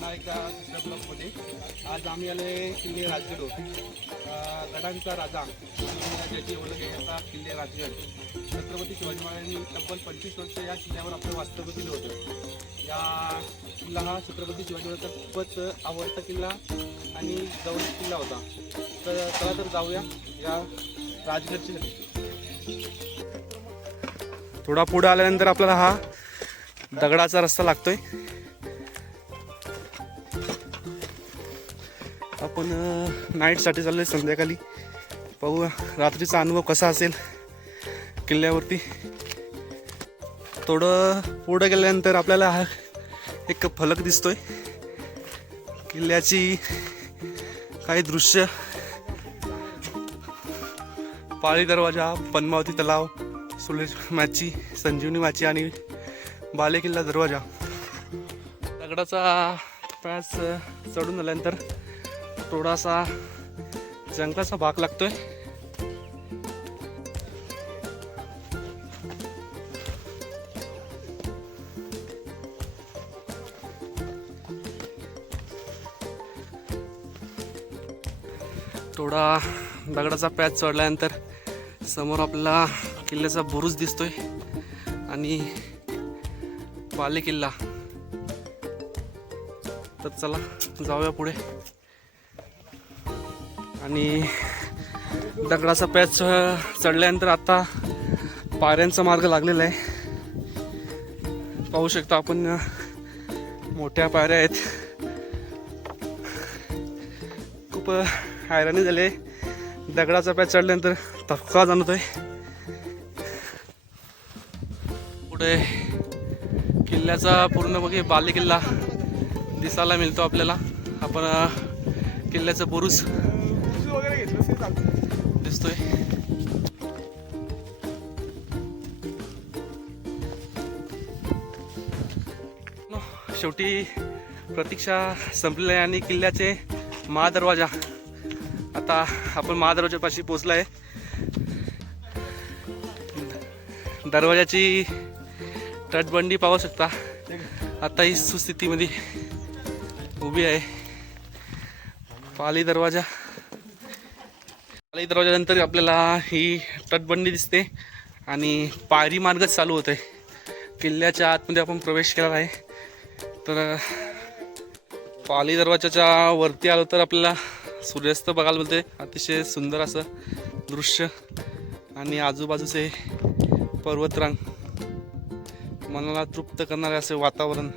पुन्हा एकदा दुसऱ्या ब्लॉकमध्ये आज आम्ही आले किल्ले राजगड गडांचा राजा आणि ज्याची ओळख आहे आता किल्ले राजगड छत्रपती शिवाजी महाराजांनी तब्बल पंचवीस वर्ष या किल्ल्यावर आपलं वास्तव्य केलं होतं. या किल्ला हा छत्रपती शिवाजी महाराजांचा खूपच आवडता किल्ला आणि जवळचा किल्ला होता. तर चला तर जाऊया या राजगडची थोडा पुढे आल्यानंतर आपल्याला हा दगडाचा रस्ता लागतोय. आपण नाईटसाठी चाललोय संध्याकाळी. पाहूया रात्रीचा अनुभव कसा असेल किल्ल्यावरती. थोडं पुढं गेल्यानंतर आपल्याला हा एक फलक दिसतोय. किल्ल्याची काही दृश्य. पाळी दरवाजा पनमावती तलाव सुलेश माची संजीवनी माची आणि बालेकिल्ला दरवाजा. दगडाचा पॅस चढून आल्यानंतर थोडासा जंगलाचा भाग लागतोय. थोडा दगडाचा पॅच चढल्यानंतर समोर आपला किल्ल्याचा बुरुज दिसतोय आणि बाले किल्ला तर चला जाऊया पुढे. आणि दगडाचा पॅच चढल्यानंतर आता पायऱ्यांचा मार्ग लागलेला आहे. पाहू शकता आपण मोठ्या पायऱ्या आहेत. खूप हैराणी झाली. आहे दगडाचा पॅच चढल्यानंतर धक्का जाणवतोय. पुढे किल्ल्याचा पूर्ण बघे बालेकिल्ला दिसायला मिळतो आपल्याला. आपण किल्ल्याचं बुरुज दिसतोय शेवटी प्रतीक्षा संपलेली आहे आणि किल्ल्याचे महादरवाजा. आता आपण महादरवाजापाशी पोचला आहे दरवाजाची तटबंदी पाहू शकता. आता ही सुस्थितीमध्ये उभी आहे. पाली दरवाजा. पाली दरवाजानंतर आपल्याला ही तटबंदी दिसते आणि पायरी मार्गच चालू होत आहे किल्ल्याच्या आतमध्ये आपण प्रवेश केला आहे. तर पाली दरवाजाच्या वरती आलो तर आपल्याला सूर्यास्त बघायला मिळते. अतिशय सुंदर असं दृश्य आणि आजूबाजूचे पर्वतरांग. मनाला तृप्त करणारे असे वातावरण.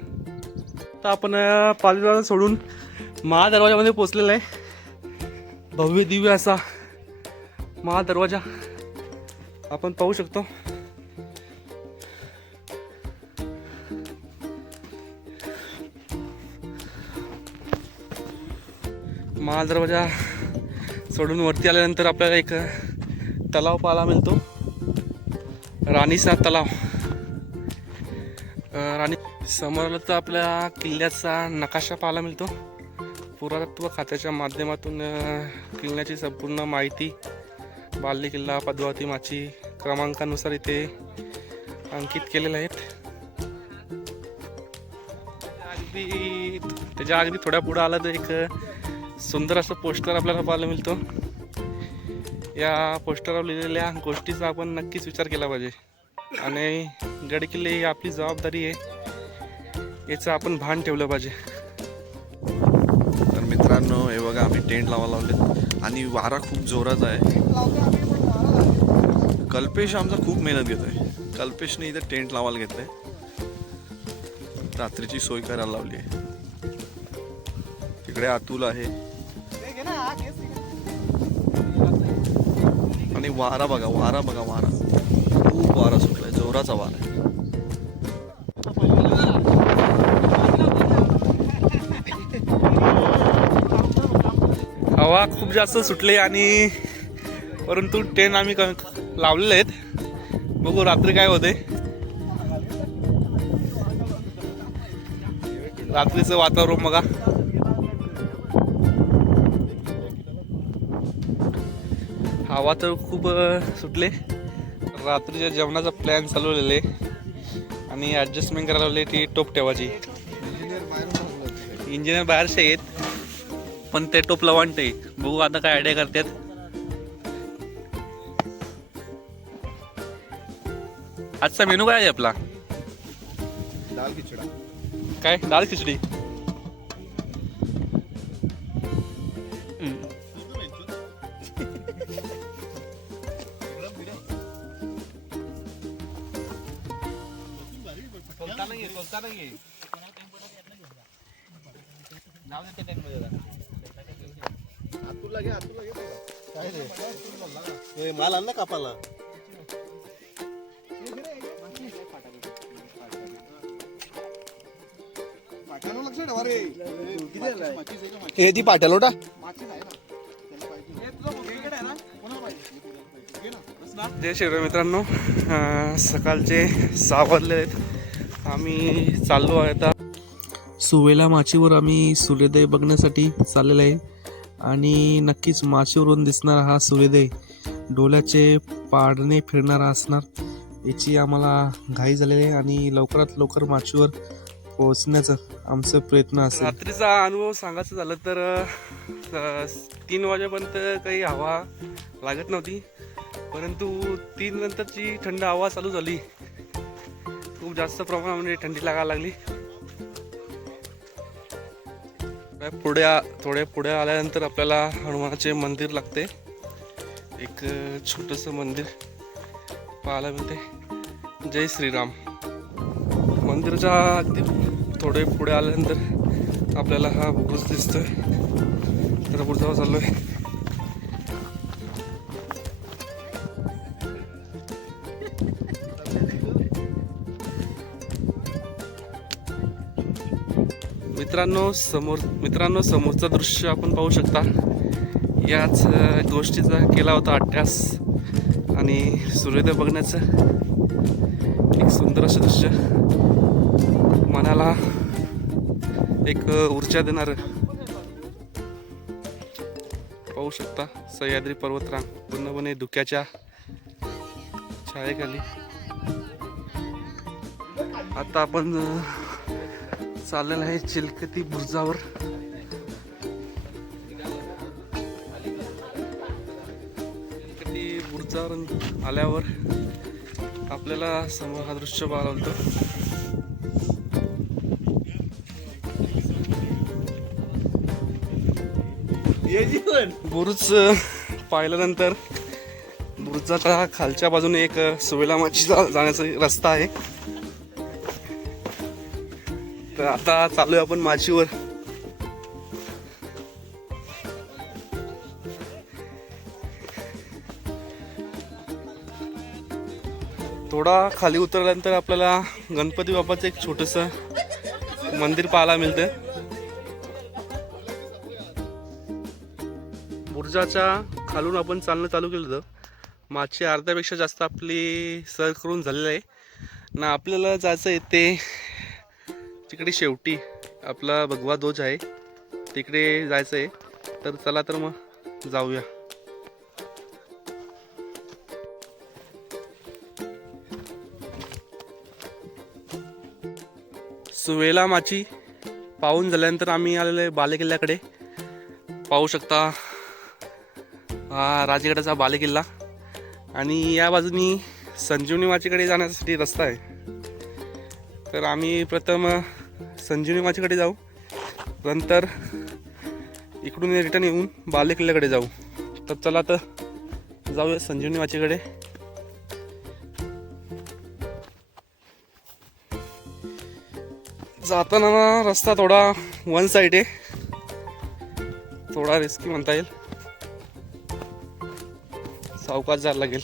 आता आपण पाली दरवाजा सोडून महादरवाजामध्ये पोचलेलं आहे. भव्य दिव्य असा महादरवाजा आपण पाहू शकतो. महादरवाजा सोडून वरती आल्यानंतर आपल्याला एक तलाव पाहायला मिळतो. राणीचा तलाव. राणी समोरला तर आपल्या किल्ल्याचा नकाशा पाहायला मिळतो. पुरातत्व खात्याच्या माध्यमातून किल्ल्याची संपूर्ण माहिती बाल्ली किल्ला पद्मावती माची क्रमांकानुसार इथे अंकित केलेले आहेत. अगदी त्याच्या अगदी थोड्या पुढं आलं तर एक सुंदर असं पोस्टर आपल्याला पाहायला मिळतो. या पोस्टरवर लिहिलेल्या गोष्टीचा आपण नक्कीच विचार केला पाहिजे. आणि गडकिल्ले ही आपली जबाबदारी आहे. याचं आपण भान ठेवलं पाहिजे. तर मित्रांनो हे बघा आम्ही टेंट लावायला लावले आणि वारा खूप जोराचा आहे. कल्पेश आमचा खूप मेहनत घेतोय. कल्पेशने इथे टेंट लावायला घेतलंय. रात्रीची सोय करायला लावली आहे. तिकडे अतुल आहे. आणि वारा बघा वारा बघा वारा. खूप वारा सुटलाय जोराचा वारा आहे. हवा खूप जास्त सुटली आणि परंतु टेन आम्ही क- लावलेले आहेत. बघू रात्री काय होते. रात्रीचं वातावरण बघा. हवा तर खूप सुटले. रात्रीच्या जेवणाचा प्लॅन चालवलेले आणि ॲडजस्टमेंट करायला लावली ती टोप ठेवायची. इंजिनियर बाहेरचे आहेत. पण ते टोपला वाटते बघू आता काय आयडिया करतात. आजचा मेनू काय आहे आपला? दाल खिचडा. काय? डाळ खिचडी. हम्म. आतूरला घे आतूरला रे हे ती पाट्याला जय शिवराय मित्रांनो. सकाळचे सहा वाजले आहेत. आम्ही चाललो आहे आता. सुवेला माचीवर आम्ही सूर्योदय बघण्यासाठी चाललेलो आहे. आणि नक्कीच माचीवरून दिसणारा हा सूर्योदय डोल्याचे पाडणे फिरणारा असणार. याची आम्हाला घाई झालेली आहे आणि लवकरात लवकर माचीवर पोहोचण्याचा आमचा प्रयत्न असेल. रात्रीचा अनुभव सांगायचं झालं तर तीन वाजेपर्यंत काही हवा लागत नव्हती. परंतु तीन नंतरची थंड हवा चालू झाली. खूप जास्त प्रमाणामध्ये थंडी लागायला लागली. पुढे थोड्या थोडे पुढे आल्यानंतर आपल्याला हनुमानाचे मंदिर लागते. एक छोटस मंदिर पाहायला मिळते. जय श्रीराम. मंदिराच्या अगदी थोडे पुढे आल्यानंतर आपल्याला हा बुरुज दिसतोय. तर पुढचा चाललोय. मित्रांनो समोर मित्रांनो समोरचं दृश्य आपण पाहू शकता. याच गोष्टीचा केला होता अभ्यास आणि सूर्योदय बघण्याचं एक सुंदर असं दृश्य. मनाला एक ऊर्जा देणार. पाहू शकता सह्याद्री पर्वतरांग पूर्णपणे धुक्याच्या छायेखाली. आता आपण चाललेलं आहे चिलकती बुर्जावर. चिलकती बुर्जावर आल्यावर आपल्याला समोर हा दृश्य पाहायला होतं बुरुज पाहिल्यानंतर बुरुजाच्या खालच्या बाजूने एक अ, सुवेला माचीचा जाण्याचा रस्ता आहे. तर आता चालूय आपण माचीवर. थोडा खाली उतरल्यानंतर आपल्याला गणपती बाबाचं एक छोटस मंदिर पाहायला मिळतं बुर्जाच्या खालून आपण चालणं चालू केलं होतं. मागची अर्ध्यापेक्षा जास्त आपली सर करून झालेलं आहे. ना आपल्याला जायचं आहे ते तिकडे शेवटी आपला भगवा ध्वज आहे. तिकडे जायचं आहे. तर चला तर मग जाऊया. सुवेला माची पाहून झाल्यानंतर आम्ही आलेलो आहे बालेकिल्ल्याकडे. पाहू शकता हा राजगडाचा बालेकिल्ला. आणि या बाजूनी संजीवनी माचीकडे जाण्यासाठी रस्ता आहे. तर आम्ही प्रथम संजीवनी माचीकडे जाऊ. नंतर इकडून रिटर्न येऊन बालेकिल्ल्याकडे जाऊ. तर चला तर जाऊया संजीवनी माचीकडे. जाताना ना रस्ता थोडा वन साईड आहे. थोडा रिस्की म्हणता येईल. सावकाश जायला लागेल.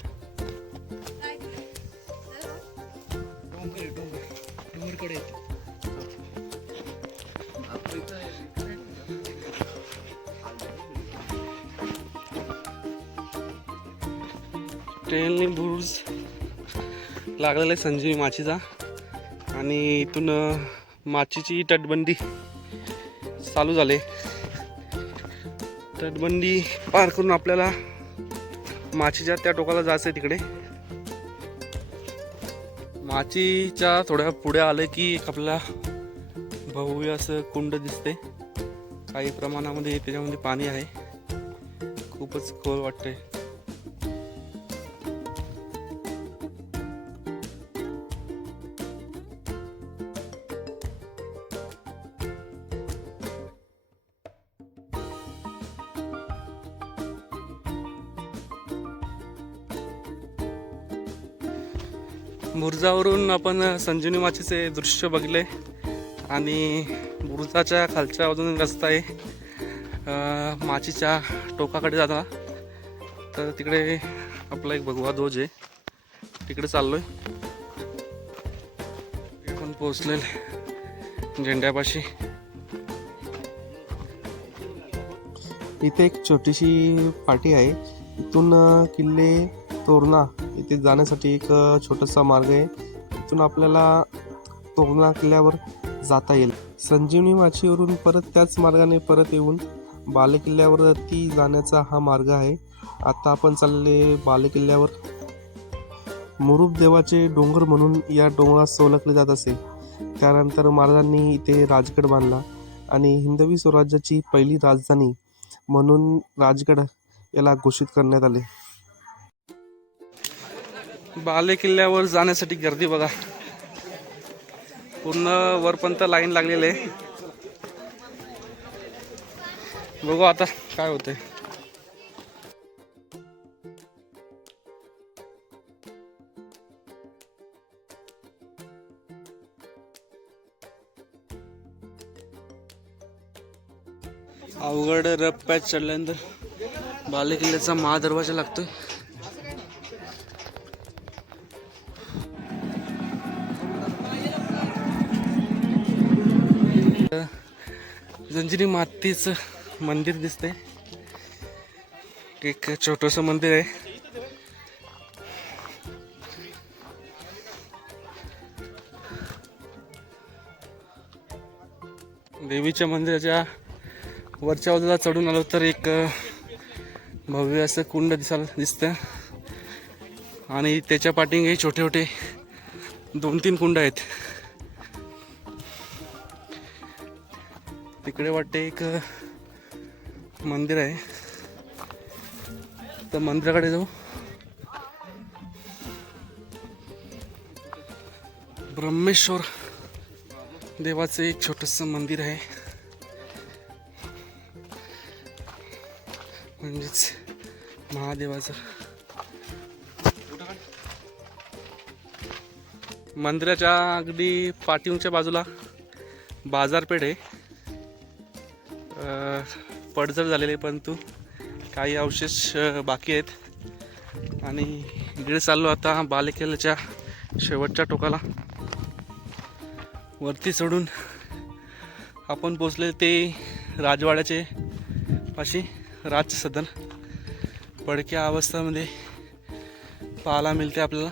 ट्रेनने बुरुज लागलेला आहे संजीवी माचीचा. आणि इथून माचीची तटबंदी चालू झाले. तटबंदी पार करून आपल्याला माचीच्या त्या टोकाला जायचं आहे तिकडे. माचीच्या थोड्या पुढे आलं की एक आपल्याला भव्य असं कुंड दिसते काही प्रमाणामध्ये त्याच्यामध्ये पाणी आहे. खूपच खोल वाटतंय. बुरुजावरून आपण संजीवनी माचीचे दृश्य बघले. आणि बुरुजाच्या खालच्या बाजूने रस्ता आहे. माचीच्या टोकाकडे जाता तर तिकडे आपला एक भगवा ध्वज आहे. तिकडे चाललो आहे आपण पोचलेल झेंड्यापाशी. इथे एक छोटीशी पाटी आहे. इथून किल्ले तोरणा इथे जाण्यासाठी एक छोटासा मार्ग आहे. इथून आपल्याला तोरणा किल्ल्यावर जाता येईल. संजीवनी माचीवरून परत त्याच मार्गाने परत येऊन बालेकिल्ल्यावर ती जाण्याचा हा मार्ग आहे. आता आपण चालले बालेकिल्ल्यावर. मुरुब देवाचे डोंगर म्हणून या डोंगरास ओळखले जात असे. त्यानंतर महाराजांनी इथे राजगड बांधला आणि हिंदवी स्वराज्याची पहिली राजधानी म्हणून राजगड याला घोषित करण्यात आले. बाले किल्ल्यावर जाण्यासाठी गर्दी बघा. पूर्ण वरपर्यंत लाईन लागलेली आहे. बघू आता काय होतंय. अवघड रप्प्यात चढल्यानंतर बाले किल्ल्याचा महादरवाजा लागतोय. जंजिरी मातीचं मंदिर दिसतंय. एक छोटस मंदिर आहे. देवीच्या मंदिराच्या वरच्या बाजूला चढून आलो तर एक भव्य असं कुंड दिसायला दिसतं. आणि त्याच्या पाठींगे छोटे छोटे दोन तीन कुंड आहेत. तिकडे वाटते एक मंदिर आहे. तर मंदिराकडे जाऊ. ब्रह्मेश्वर देवाचं एक छोटस मंदिर आहे. म्हणजेच महादेवाचं. मंदिराच्या अगदी पाठीवच्या बाजूला बाजारपेठ आहे. पडझड झालेले परंतु काही अवशेष बाकी आहेत. आणि इकडे चाललो आता बालेकिल्ल्याच्या शेवटच्या टोकाला. वरती चढून आपण पोचले ते राजवाड्याचे पाशी राज सदन पडक्या अवस्थामध्ये पाहायला मिळते आपल्याला.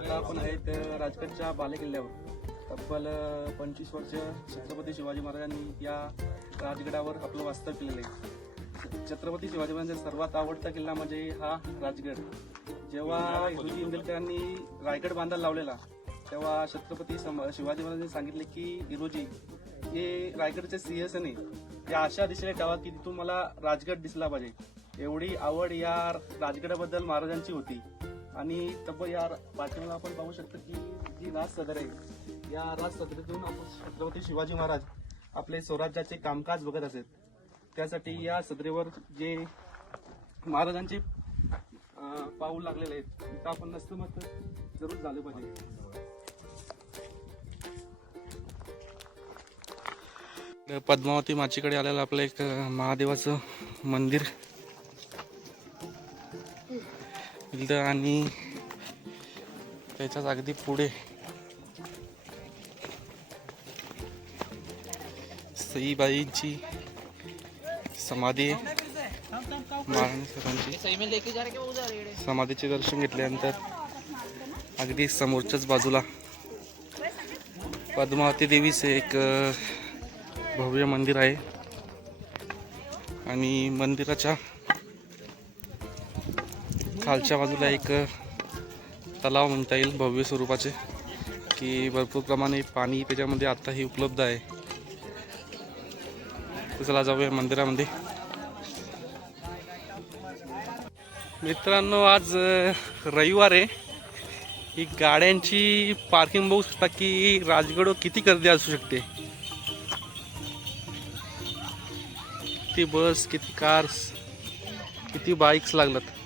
आता आपण आहेत राजगडच्या बालेकिल्ल्यावर. तब्बल पंचवीस वर्ष छत्रपती शिवाजी महाराजांनी या राजगडावर आपलं वास्तव केलेलं आहे. छत्रपती शिवाजी महाराजांचा सर्वात आवडता किल्ला म्हणजे हा राजगड. जेव्हा हिरोजी इंदलकरांनी रायगड बांधायला लावलेला तेव्हा छत्रपती शिवाजी महाराजांनी सांगितले की हिरोजी हे रायगडचे सिंहसन आहे. या अशा दिशेने ठेवा की तिथून मला राजगड दिसला पाहिजे. एवढी आवड या राजगडाबद्दल महाराजांची होती. आणि तब्बल या बातमीला आपण पाहू शकतो की जी राज सदर आहे या राज सदरीतून आपण छत्रपती शिवाजी महाराज आपले स्वराज्याचे कामकाज बघत असत त्यासाठी या सदरेवर जे महाराजांचे पाऊल लागलेले आहेत तिथं आपण नसतं जरूर झालं पाहिजे. पद्मावती माचीकडे आलेलं आपलं एक महादेवाचं मंदिर. इथं आणि त्याच्याच अगदी पुढे. सईबाईंची समाधी महाराणी सरांची. समाधीचे दर्शन घेतल्यानंतर अगदी समोरच्याच बाजूला पद्मावती देवीचे एक भव्य मंदिर आहे. आणि मंदिराच्या खालच्या बाजूला एक तलाव म्हणता येईल भव्य स्वरूपाचे की भरपूर प्रमाणे पाणी त्याच्यामध्ये आत्ताही उपलब्ध आहे. तर चला जाऊया मंदिरामध्ये. मित्रांनो आज रविवार आहे. ही गाड्यांची पार्किंग बघू शकता की राजगड किती गर्दी असू शकते? किती बस किती कार्स किती बाईक्स लागलात